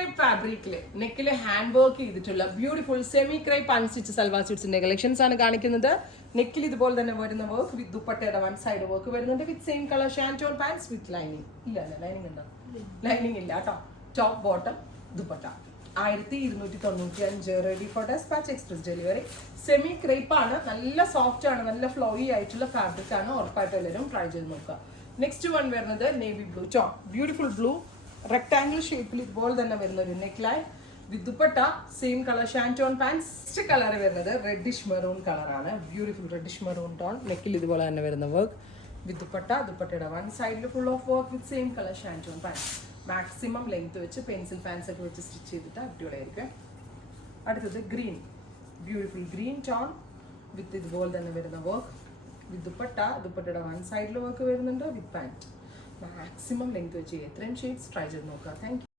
Crepe ഫാബ്രിക്കില് നെക്കില് hand work ചെയ്തിട്ടുള്ള beautiful semi crepe unstitch salwar സ്യൂട്ട്സിന്റെ കളക്ഷൻസ് ആണ് കാണിക്കുന്നത്. നെക്കിൽ ഇതുപോലെ തന്നെ വരുന്ന വർക്ക് വിത്ത് ദുപ്പട്ടയുടെ വൺ സൈഡ് വർക്ക് വരുന്നുണ്ട്. With same colour shantoon pants with lining. ഇല്ല ലൈനിങ് ഉണ്ടോ? ലൈനിങ് ഇല്ല കേട്ടോ. Top bottom dupatta 1295. Ready for dispatch express delivery. Semi crepe ആണ്, നല്ല സോഫ്റ്റ് ആണ്, നല്ല ഫ്ലോയി ആയിട്ടുള്ള ഫാബ്രിക് ആണ്. ഉറപ്പായിട്ട് എല്ലാവരും ട്രൈ ചെയ്ത് നോക്കുക. നെക്സ്റ്റ് വൺ വരുന്നത് navy blue tone, beautiful blue rectangle ഷേപ്പിൽ ഇതുപോലെ തന്നെ വരുന്ന ഒരു neck line with dupatta same colour shantoon pants. Next colour വരുന്നത് റെഡിഷ് മെറൂൺ കളറാണ്. Beautiful reddish maroon tone. നെക്കിൽ ഇതുപോലെ തന്നെ വരുന്ന വർക്ക് വിത്ത് ദുപ്പട്ട. ദുപ്പട്ടയുടെ വൺ സൈഡിൽ full of work with same colour shantoon pants. Maximum length വെച്ച് പെൻസിൽ പാൻസ് ഒക്കെ വെച്ച് സ്റ്റിച്ച് ചെയ്തിട്ട് അടിപൊളിയായിരിക്കും. അടുത്തത് green, beautiful green tone with ഇതുപോലെ തന്നെ വരുന്ന വർക്ക് വിത്ത് ദുപ്പട്ട. ദുപ്പട്ടയുടെ വൺ സൈഡിൽ വർക്ക് വരുന്നുണ്ട് വിത്ത് പാൻറ്റ്. മാക്സിമം ലെങ്ത് വെച്ച് എത്രയും ഷെയ്ഡ്സ് ട്രൈ ചെയ്ത് നോക്കുക. Thank you.